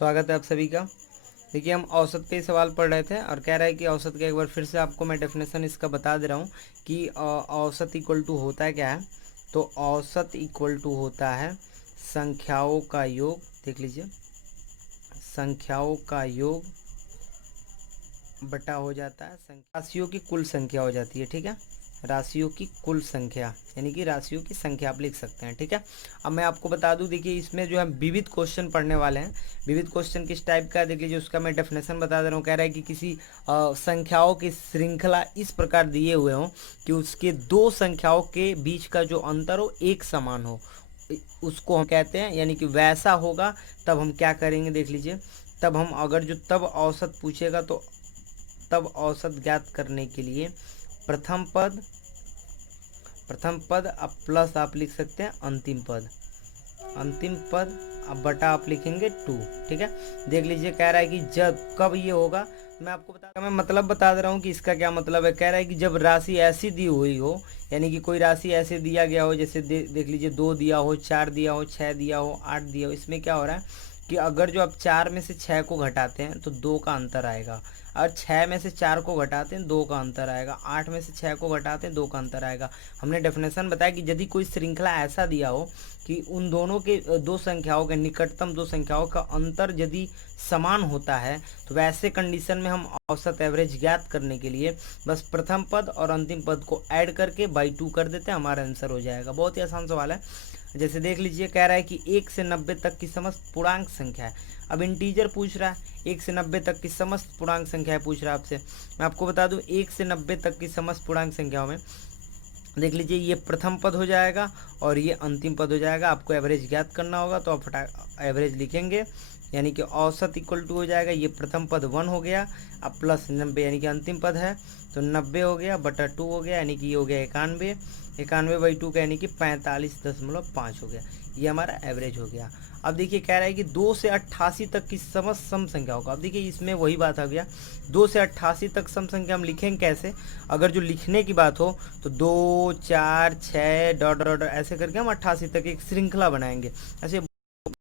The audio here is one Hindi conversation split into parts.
स्वागत है आप सभी का। देखिए हम औसत पे सवाल पढ़ रहे थे और कह रहा है कि औसत का एक बार फिर से आपको मैं डेफिनेशन इसका बता दे रहा हूँ कि औसत इक्वल टू होता है क्या है। तो औसत इक्वल टू होता है संख्याओं का योग। देख लीजिए, संख्याओं का योग बटा हो जाता है राशियों की कुल संख्या हो जाती है। ठीक है, राशियों की कुल संख्या यानी कि राशियों की संख्या आप लिख सकते हैं। ठीक है, अब मैं आपको बता दूं, देखिए इसमें जो है विविध क्वेश्चन पढ़ने वाले हैं। विविध क्वेश्चन किस टाइप का, देख लीजिए उसका मैं डेफिनेशन बता दे रहा हूँ। कह रहा है कि किसी संख्याओं की श्रृंखला इस प्रकार दिए हुए हों कि उसके दो संख्याओं के बीच का जो अंतर हो एक समान हो, उसको हम कहते हैं, यानी कि वैसा होगा तब हम क्या करेंगे। देख लीजिए, तब हम अगर जो तब औसत पूछेगा तो तब औसत ज्ञात करने के लिए प्रथम पद अब प्लस आप लिख सकते हैं अंतिम पद अब बटा आप लिखेंगे 2। ठीक है, देख लीजिए कह रहा है कि जब कब ये होगा, मैं मतलब बता दे रहा हूँ कि इसका क्या मतलब है। कह रहा है कि जब राशि ऐसी दी हुई हो, यानी कि कोई राशि ऐसे दिया गया हो, जैसे देख लीजिए 2 दिया हो, 4 दिया हो, 6 दिया हो, 8 दिया हो। इसमें क्या हो रहा है कि अगर जो आप 4 में से 6 को घटाते हैं तो 2 का अंतर आएगा, और 6 में से 4 को घटाते हैं 2 का अंतर आएगा, 8 में से 6 को घटाते हैं 2 का अंतर आएगा। हमने डेफिनेशन बताया कि यदि कोई श्रृंखला ऐसा दिया हो कि उन दोनों के दो संख्याओं के निकटतम दो संख्याओं का अंतर यदि समान होता है, तो वैसे कंडीशन में हम औसत एवरेज ज्ञात करने के लिए बस प्रथम पद और अंतिम पद को ऐड करके बाई 2 कर देते हैं, हमारा आंसर हो जाएगा। बहुत ही आसान सवाल है। जैसे देख लीजिए, कह रहा है कि 1 से 90 तक की समस्त पूर्णांक संख्या है। अब इंटीजर पूछ रहा है, 1 से 90 तक की समस्त पूर्णांक संख्या पूछ रहा है आपसे। मैं आपको बता दूं, 1 से 90 तक की समस्त पूर्णांक संख्याओं में देख लीजिए ये प्रथम पद हो जाएगा और ये अंतिम पद हो जाएगा। आपको एवरेज ज्ञात करना होगा तो आप एवरेज लिखेंगे, यानी कि औसत इक्वल टू हो जाएगा, ये प्रथम पद 1 हो गया, अब प्लस 90 यानी कि अंतिम पद है तो 90 हो गया बटा 2 हो गया, यानी कि ये हो गया 91, 91/2 का यानी कि 45.5 हो गया। ये हमारा एवरेज हो गया। अब देखिए कह रहा है कि 2 से 88 तक की समस्त सम संख्याओं का। अब देखिए इसमें वही बात आ गया, 2 से 88 तक सम संख्या हम लिखेंगे कैसे। अगर जो लिखने की बात हो तो 2 4 6 डॉट डॉट ऐसे करके हम 88 तक एक श्रृंखला बनाएंगे, ऐसे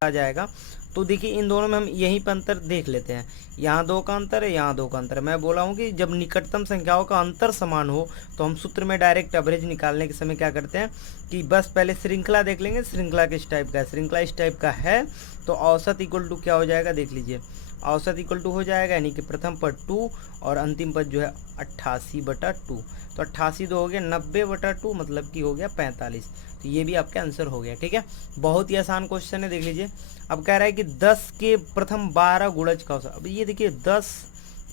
आ जाएगा। तो देखिए इन दोनों में हम यहीं पर अंतर देख लेते हैं, यहाँ 2 का अंतर है, यहाँ 2 का अंतर है। मैं बोला हूँ कि जब निकटतम संख्याओं का अंतर समान हो तो हम सूत्र में डायरेक्ट एवरेज निकालने के समय क्या करते हैं कि बस पहले श्रृंखला देख लेंगे, श्रृंखला किस टाइप का है। श्रृंखला इस टाइप का है तो औसत इक्वल टू क्या हो जाएगा, देख लीजिए औसत इक्वल टू हो जाएगा, यानी कि प्रथम पद 2 और अंतिम पद जो है 88/2। तो 88 2 हो गया 90/2, मतलब कि हो गया 45। तो ये भी आपका आंसर हो गया। ठीक है, बहुत ही आसान क्वेश्चन है, देख लीजिए। अब कह रहा है कि 10 के प्रथम 12 गुणज का औसत। अब ये देखिए 10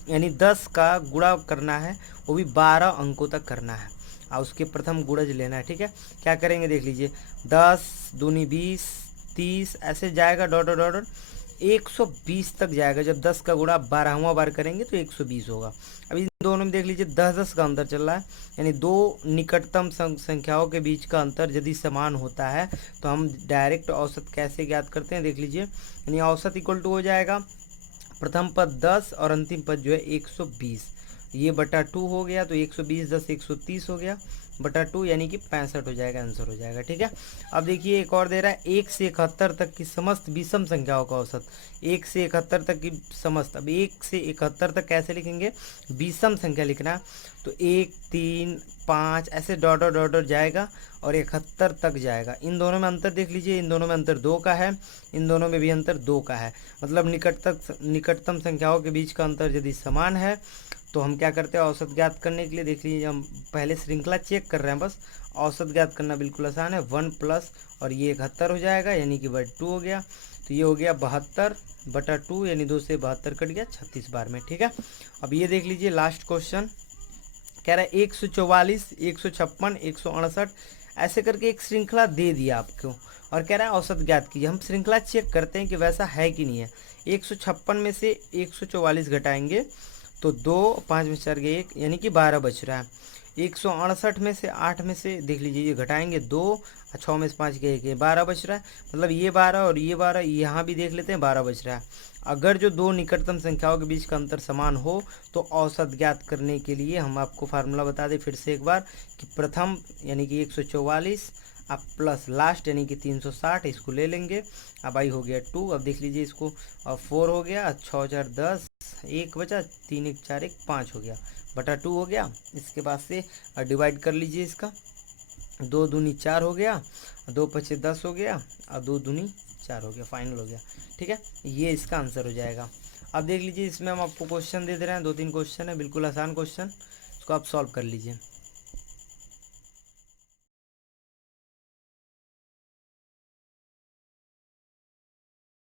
यानी 10 का गुणा करना है, वो भी 12 अंकों तक करना है और उसके प्रथम गुणज लेना है। ठीक है, क्या करेंगे देख लीजिए, 10 दूनी 20 30 ऐसे जाएगा डॉट डॉट डॉट 120 तक जाएगा। जब 10 का गुणा 12वां बार करेंगे तो 120 होगा। अब इन दोनों में देख लीजिए 10-10 का अंतर चल रहा है, यानी दो निकटतम संख्याओं के बीच का अंतर यदि समान होता है तो हम डायरेक्ट औसत कैसे ज्ञात करते हैं, देख लीजिए। यानी औसत इक्वल टू हो जाएगा प्रथम पद 10 और अंतिम पद जो है 120, ये बटा 2 हो गया, तो 120 10 130 हो गया बटा 2, यानी कि 65 हो जाएगा, आंसर हो जाएगा। ठीक है, अब देखिए एक और दे रहा है 1 से 71 तक की समस्त विषम संख्याओं का औसत। 1 से 71 तक की समस्त, अब 1 से 71 तक कैसे लिखेंगे, विषम संख्या लिखना, तो 1 3 5 ऐसे डॉट डॉट डॉट जाएगा और 71 तक जाएगा। इन दोनों में अंतर देख लीजिए, इन दोनों में अंतर 2 का है, इन दोनों में भी अंतर 2 का है, मतलब निकटतम संख्याओं के बीच का अंतर यदि समान है तो हम क्या करते हैं औसत ज्ञात करने के लिए, देख लीजिए हम पहले श्रृंखला चेक कर रहे हैं, बस औसत ज्ञात करना बिल्कुल आसान है। 1 प्लस और ये 71 हो जाएगा, यानी कि 2 हो गया, तो ये हो गया 72/2, यानी 2 से 72 कट गया 36 बार में। ठीक है, अब ये देख लीजिए लास्ट क्वेश्चन, कह रहा है 144 156 168 ऐसे करके एक श्रृंखला दे दिया आपको और कह रहा है औसत ज्ञात कीजिए। हम श्रृंखला चेक करते हैं कि वैसा है कि नहीं है। 156 में से 144 घटाएंगे तो 2 5 में 4 गए 1, यानी कि 12 बच रहा है। 168 में से 8 में से देख लीजिए ये घटाएंगे 2 और 6 में से 5 गए 1, 12 बच रहा है, मतलब ये 12 और ये 12, यहाँ भी देख लेते हैं 12 बच रहा है। अगर जो दो निकटतम संख्याओं के बीच का अंतर समान हो तो औसत ज्ञात करने के लिए हम आपको फार्मूला बता दें फिर से एक बार कि प्रथम यानी कि 144 अब प्लस लास्ट यानी कि 360 इसको ले लेंगे। अब आई हो गया 2। अब देख लीजिए इसको, अब 4 हो गया, 6 4 10, 1 बचा, 3 1 4 1 5 हो गया, बटा 2 हो गया। इसके बाद से डिवाइड कर लीजिए इसका, 2 दूनी 4 हो गया, 2 पचे 10 हो गया, और 2 दूनी 4 हो गया, फाइनल हो गया। ठीक है, ये इसका आंसर हो जाएगा। अब देख लीजिए इसमें हम आपको क्वेश्चन दे दे रहे हैं, 2 3 क्वेश्चन है, बिल्कुल आसान क्वेश्चन, इसको आप सॉल्व कर लीजिए।